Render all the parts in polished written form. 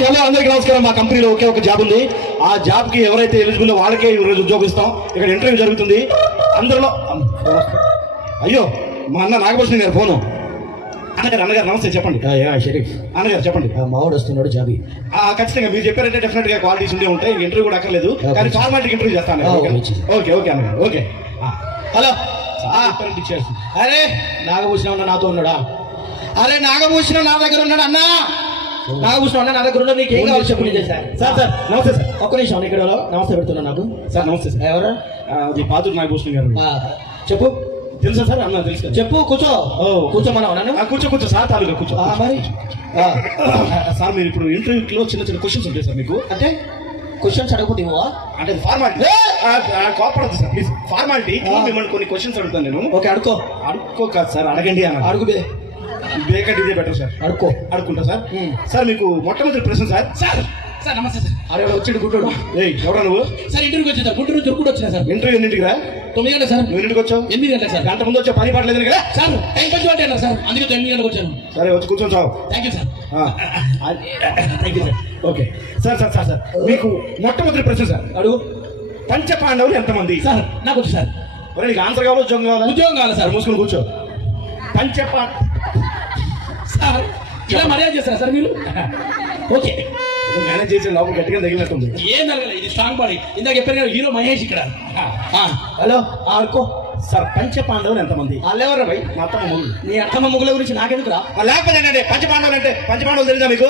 Hi hello అందరికీ నమస్కారం. మా కంపెనీలో ఒకే ఒక జాబ్ ఉంది. ఆ జాబ్ కి ఎవరైతే ఎలిజిబుల్ వాళ్ళకే ఈరోజు ఉద్యోగం ఇస్తాం. ఇక్కడ ఇంటర్వ్యూ జరుగుతుంది. అందరిలో అయ్యో మా అన్న నాగభూషణ్ గారు ఫోను. అన్నగారు నమస్తే చెప్పండి. షరీఫ్ అన్నగారు చెప్పండి. మావాడు వస్తున్నాడు జాబి. ఖచ్చితంగా మీరు చెప్పారంటే డెఫినెట్ గా క్వాలిటీస్ ఉండే ఉంటాయి. ఇంటర్వ్యూ కూడా అక్కర్లేదు, కానీ ఫార్మాలిటీ ఇంటర్వ్యూ చేస్తాను. ఓకే ఓకే అన్నగారు ఓకే. హలో అరే నాగభూషణం అన్న నాతో ఉన్నాడా? అరే నాగభూషణం నా దగ్గర ఉన్నాడు అన్న. నాగభూషణం అన్న నా దగ్గర ఉన్నాడు. నీకు ఏం కావాలి చెప్పు. సార్ సార్ నమస్తే సార్. ఒక్క నిమిషం ఇక్కడ నమస్తే పెడుతున్నా నాకు. సార్ నమస్తే సార్. ఎవరు? అది పాతూరు నాగభూషణ్ గారు. చెప్పు. తెలుసా సార్? అన్న తెలుసు. చెప్పు. కూర్చో. కూర్చోమన్నావు నన్ను? కూర్చో సార్. తాలూగా కూర్చో. మరి సార్ మీరు ఇప్పుడు ఇంటర్వ్యూలో చిన్న చిన్న క్వశ్చన్స్ ఉంటాయి సార్ మీకు. అంటే క్వశ్చన్స్ అడగకపోతే ఇవ్వవా? అంటే ఫార్మాలిటీ కోపడదు సార్ ప్లీజ్. ఫార్మాలిటీ మిమ్మల్ని కొన్ని క్వశ్చన్స్ అడుగుతాను నేను. ఓకే అడుకో. అడుక్కో కాదు సార్, అడగండి అన్న. అడుగుబే. బేకంటే ఇదే బెటర్ సార్. అడుక్కుంటా సార్. సార్ మీకు మొట్టమొదటి ప్రశ్న సార్. సార్ సార్ నమస్తే సార్. అరే వచ్చాడు గుడ్డోడు. ఎవరా నువ్వు? సార్ ఇంటర్వ్యూకి వచ్చా సార్. గుంటూరు నుంచి కూడా వచ్చినా సార్. ఇంటర్వ్యూ ఎన్నింటికి రా? 9 గంటలకు సార్. నువ్వు ఎన్నింటికి వచ్చావు? 8 గంటలకు సార్. గంట ముందు వచ్చావు, పని పడలేదు కదా సార్. టైం కొంచెం అంటే అన్నారు సార్, అందుకే 9 గంటలకు వచ్చాను. సరే వచ్చి కూర్చొని చావు. Thank you sir. Thank you sir. Okay sir. Sir sir sir మీకు మొట్టమొదటి ప్రశ్న సార్. అడుగు. పంచ పాండవులు ఎంతమంది? సార్ నాకు వచ్చి సార్. నీకు ఆన్సర్ కావాలా ఉద్యోగం కావాలా? ఉద్యోగం కావాలి సార్. మూసుకొని కూర్చో. పంచ సార్ ఇలా మర్యాద చేస్తారా సార్ మీరు? ఓకే మేనేజ్ చేసే లోపల గట్టిగా తగిలినట్టుంది. ఏం తగలేదు, ఇది స్ట్రాంగ్ బాడీ. ఇందాక చెప్పారు కదా హీరో మహేష్ ఇక్కడ. హలో ఆడుకో సార్. పంచ పాండవులు ఎంతమంది? వాళ్ళెవరా భయ్? మా అత్తమ్మ ముగ్గురు. నీ అత్తమ్మ ముగ్గుల గురించి నాకెందుకురా? లేకపోతే ఏంటంటే పంచ పాండవులు అంటే పంచ పాండవులు తెలియదా మీకు?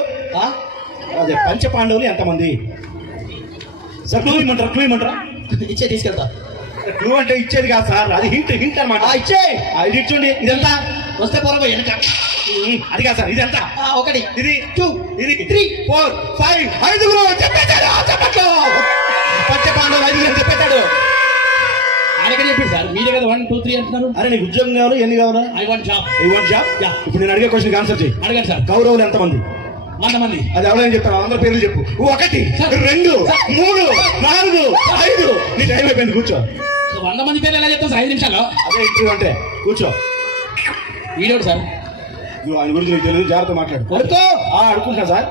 అదే పంచ పాండవులు ఎంతమంది సార్? క్లూ ఇమ్మంటారా? ఇచ్చే తీసుకెళ్తా. క్లూ అంటే ఇచ్చేది కాదు సార్, అది హింట్ అనమాట. ఇచ్చే ఇది ఇచ్చండి. ఇదంతా వస్తే పోరా వెనక. అది కాదు సార్. ఇదంతా 1 ఇది 2 ఇది 3 4 5 ఐదుగురు చెప్పేశాడు. చెప్పట్లు పంచ పాండవులు ఐదుగురు అని చెప్పేశాడు. ఆయనకే చెప్పాడు సార్. మీరే కదా 1 2 3 అంటున్నారు. అరే నీకు ఉద్యోగం కావాలి, ఎన్ని కావాలా? I want job. ఇప్పుడు నేను అడిగే క్వశ్చన్ ఆన్సర్ చేయి. అడగండి సార్. కౌరవులు ఎంతమంది? 100 మంది. అది ఎవరైనా చెప్తారు, అందరి పేర్లు చెప్పు. 1 2 3 4 5. నీ టైం అయిపోయింది, కూర్చో. 100 మంది పేర్లు ఎలా చెప్తాం సార్? 5 నిమిషాలు. అదే ఇంటర్వ్యూ అంటే. కూర్చో. వీడియోడు సార్. ఆయన గురించి నీకు తెలియదు, జాగ్రత్త మాట్లాడు. అడుగుంటా సార్.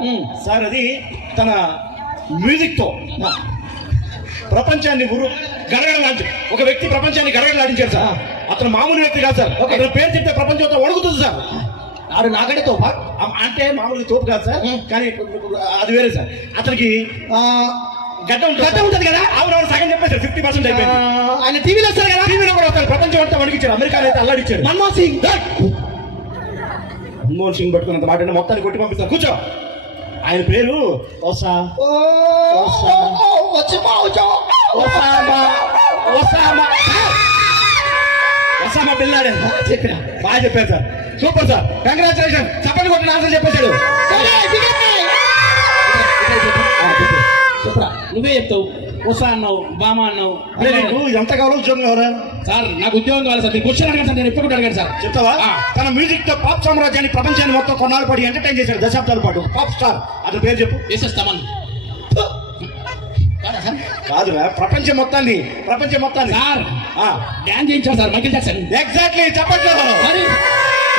సార్ అది తన మ్యూజిక్ తో ప్రపంచాన్ని గడగడలాంటి ఒక వ్యక్తి ప్రపంచాన్ని గడగడలాడించాడు సార్. అతను మామూలు వ్యక్తి కాదు సార్. అతను పేరు చెప్తే ప్రపంచంతో వణుకుతుంది సార్. ఆడు నాకంటే తోపా అంటే మామూలు తోపు కాదు సార్, కానీ అది వేరే సార్. అతనికి గడ్డ ఉంటుంది కదా. అవును సగం చెప్పేసారు. 50% అయిపోయింది. ఆయన టీవీలో వస్తారు కదా. టీవీలో కూడా వస్తారు. ప్రపంచం అంతా వణికిచ్చారు. అమెరికాలో అయితే అల్లాడిచ్చారు. మన్మోహన్ సింగ్ పట్టుకున్నంత మాట మొత్తాన్ని కొట్టి పంపిస్తారు. కూర్చో. ఆయన పేరు ఒసామా బిన్ లాడెన్. చెప్పిన బాగా చెప్పారు సార్. Super sir. కంగ్రాచులేషన్. చెప్పండి కొట్టిన ఆన్సర్ చెప్పేశాడు. చెప్పరా నువ్వే చెప్తావు. ఉసా అన్నావు, బామా అన్నావు. ఎంత కావాలో ఉద్యోగం కావాలా సార్? నాకు ఉద్యోగం కావాలి సార్. మీరు క్వశ్చన్ అడగండి సార్. నేను ఎప్పుడు అడగాను సార్. చెప్తావా? తన మ్యూజిక్ తో పాప్ సామ్రాజ్యాన్ని ప్రపంచాన్ని మొత్తం కొన్నాళ్ళ పాటు ఎంటర్టైన్ చేశాడు. దశాబ్దాల పాటు. Pop star. అతని పేరు చెప్పు. తమన్. కాదురా, ప్రపంచం మొత్తాన్ని సార్ డ్యాన్స్ చేయించాడు సార్. Michael Jackson. ఎగ్జాక్ట్లీ. చెప్పట్లేదు.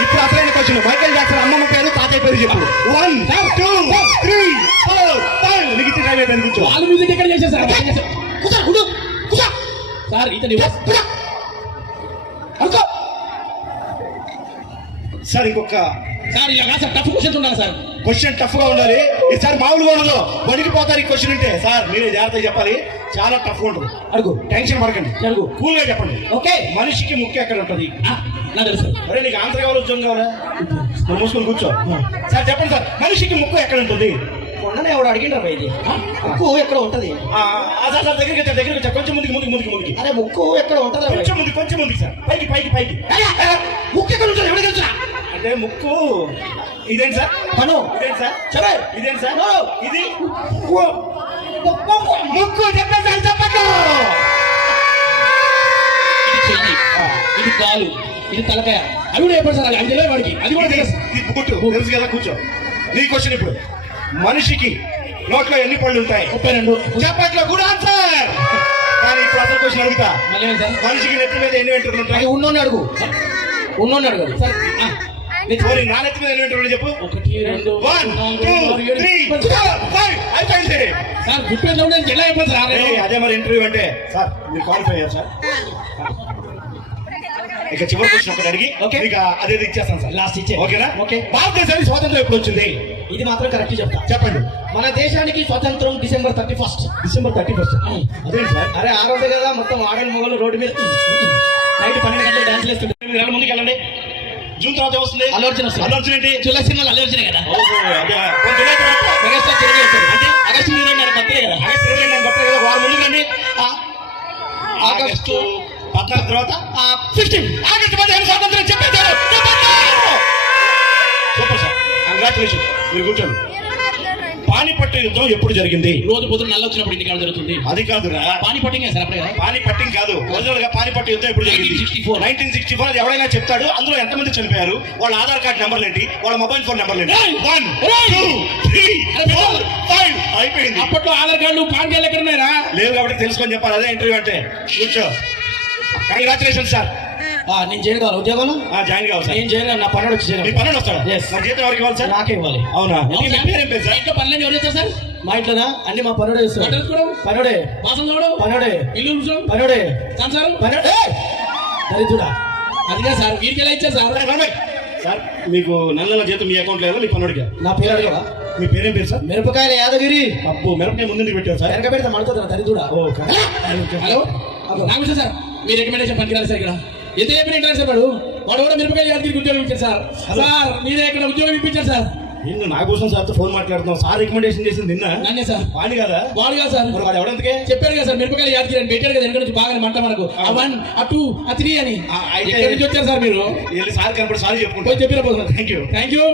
ఇప్పుడు అసలైన క్వశ్చన్. మైకేల్ జాక్సన్ అమ్మమ్మ పేరు, తాతయ్య పేరు చెప్పు. 1 2 3 4 5. నీకు ఇచ్చిన టైం అయిపోయింది, కూర్చో. వాళ్ళు మ్యూజిక్ ఎక్కడ చేశారు సార్? సార్ ఇతని సార్ ఇంకొక సార్ ఇలా సార్ టఫ్ క్వశ్చన్స్ ఉండాలి సార్. క్వశ్చన్ టఫ్ గా ఉండాలి. ఈసారి మామూలుగా ఉండదు, వణికిపోతారు ఈ క్వశ్చన్ ఉంటే. సార్ మీరే జాగ్రత్తగా చెప్పాలి. చాలా టఫ్ ఉంటుంది. అడుగు. టెన్షన్ పడకండి. అడుగు. కూల్ గా చెప్పండి. ఓకే. మనిషికి ముఖ్య ఎక్కడ ఉంటుంది? నాకు తెలుసు. అరే నీకు ఆన్సర్ కావాలి, ఉద్యోగం కావాలా? నువ్వు మూసుకొని కూర్చో. సార్ చెప్పండి సార్, మనిషికి ముక్కు ఎక్కడ ఉంటుంది? మొన్ననే ఎవడు అడిగిండ్రా ఇది. ముక్కు ఎక్కడ ఉంటది? సార్ దగ్గరికి వచ్చా. కొంచెం ముందుకి. అరే ముక్కు ఎక్కడ ఉంటది? కొంచెం ముందుకి సార్. పైకి. ముక్కు ఎక్కడ ఉంటుంది? ఎవరికి తెలుసా? అంటే ముక్కు ఇదేంటి సార్? పను ఇదేంటి సార్? చెప్పే. ఇదేంటి సార్? ఇది ముక్కు. చెప్పేసారు. చెప్పట్లు. ఇది చెయ్యి, ఇది కాలు, ఇది తలకాయ. అవి కూడా చెప్పారు సార్. అది తెలియదు వాడికి. అది కూడా తెలుసు. ఇది బుట్టు తెలుసు కదా. కూర్చో. నీ క్వశ్చన్ ఇప్పుడు. మనిషికి నోట్లో ఎన్ని పళ్ళు ఉంటాయి? 32. చెప్పట్లో. Good answer. కానీ ఇప్పుడు అసలు క్వశ్చన్ అడుగుతా. మళ్ళీ సార్ మనిషికి నెత్తి మీద ఎన్ని వెంట్రుకలు ఉంటాయి? ఉన్నోని అడుగు. సార్ పోనీ నా నెత్తి మీద ఎన్ని ఇంటర్వ్యూలు చెప్పు. 1 2 1 2 3 4 5 అయిపోయింది. సార్ గుప్పెట్లో ఉండే జిల్లా అయిపోతుంది సార్. అదే మరి ఇంటర్వ్యూ అంటే. సార్ మీరు క్వాలిఫై అయ్యారు సార్. ఇక చివరి క్వశ్చన్ ఒకటి అడిగి ఇక అదేది ఇచ్చేస్తాను సార్. లాస్ట్ ఇచ్చే. ఓకేనా? ఓకే. భారతదేశానికి స్వాతంత్రం ఎప్పుడు వచ్చింది? ఇది మాత్రం కరెక్ట్ చెప్తా. చెప్పండి. మన దేశానికి స్వతంత్రం December 31. డిసెంబర్ 31. అదేంటి సార్? అరే ఆ రోజే కదా మొత్తం ఆడని మొగలు రోడ్డు మీద నైట్ 12 గంటలు డాన్స్ చేస్తుంటే. 8 నెలల ముందుకు వెళ్ళండి. జూన్ తర్వాత వస్తుంది అల్లు అర్జున్ వస్తుంది. అల్లు అర్జున్ ఏంటి? జూలై సినిమాలు అల్లు అర్జునే కదా. ఓహో, అదే. కొంచెం జూలై తర్వాత మెగాస్టార్ చిరంజీవి వస్తాడు. అంటే ఆగస్టు 22 నాకు బర్త్డే కదా. ఆగస్టు 22 నాకు బర్త్డే కదా. వారం ముందు రండి. ఆగస్టు 14 తర్వాత 15 ఆగస్టు 15 స్వాతంత్రం చెప్పేశారు. Super sir, congratulation. మీరు కూర్చోండి. పానిపట్టు యుద్ధం ఎప్పుడు జరిగింది? రోజు పొద్దున నల్ల వచ్చినప్పుడు ఇంటికాడ జరుగుతుంది. అది కాదురా, పానిపట్టింగ్ సార్ అప్పుడే కదా. పానిపట్టింగ్ కాదు. ఒరిజినల్ గా పానిపట్టు యుద్ధం ఎప్పుడు జరిగింది? 1964. అది ఎవరైనా చెప్తాడు. అందులో ఎంతమంది చనిపోయారు, వాళ్ళ ఆధార్ కార్డు నెంబర్లు ఏంటి, వాళ్ళ మొబైల్ ఫోన్ నెంబర్లు ఏంటి? 1 2 3 4 5 అయిపోయింది. అప్పట్లో ఆధార్ కార్డు పాన్ కార్డు ఎక్కడ ఉన్నాయా? లేవు కాబట్టి తెలుసుకొని చెప్పాలి. అదే ఇంటర్వ్యూ అంటే. కూర్చో. Congratulation sir. నేను చేయను కావాలి ఉద్యోగంలో. జాయిన్ కావాలి సార్. నేను చేయను, నా పనుడు వచ్చి మీ పనులు వస్తాడు. Yes. నా జీతం ఎవరికి ఇవ్వాలి సార్? నాకే ఇవ్వాలి. అవునా? మీ పేరు ఏం పేరు సార్? ఇంట్లో పనులు ఎవరు చేస్తారు సార్? మా ఇంట్లోనా అన్ని మా పనుడే చేస్తాడు. పనుడే వాసన చూడు, పనుడే ఇల్లు చూడు, పనుడే సంసారం పనుడే. దరిద్రుడా, అదిగా సార్ వీరికి ఎలా ఇచ్చారు సార్? సార్ మీకు నెల జీతం మీ అకౌంట్ లేదా? మీ పనుడికి. నా పేరు అడగవా? మీ పేరేం పేరు సార్? మిరపకాయల యాదగిరి. అప్పు మిరపకాయ ముందు పెట్టారు సార్. వెనక పెడితే మడుతుందా దరిద్రుడా? హలో నాకు సార్, మీ రికమెండేషన్ పనికిరాలి సార్. ఇక్కడ ఎంత చెప్పిన ఇంటర్ సార్ వాడు కూడా మిరపకాయల యాదగిరికి ఉద్యోగం ఇచ్చారు సార్. సార్ మీరే ఇక్కడ ఉద్యోగం ఇప్పించారు సార్. నిన్ను నాగభూషణ్ సార్తో ఫోన్ మాట్లాడుతున్నాం. సార్ రికమెండేషన్ చేసింది నిన్న. నన్నే సార్. వాణి కదా? వాడు కాదు సార్. వాడు ఎవడంతకే చెప్పారు కదా సార్, మిరపకాయలు యాదగిరి అని పెట్టారు కదా. వెనక నుంచి బాగా మంట మనకు. 1 2 3 అని. అయితే ఎక్కడి నుంచి వచ్చారు సార్ మీరు? వెళ్ళి సార్ కనపడి సారీ చెప్పుకుంటా. చెప్పిన థ్యాంక్ యూ.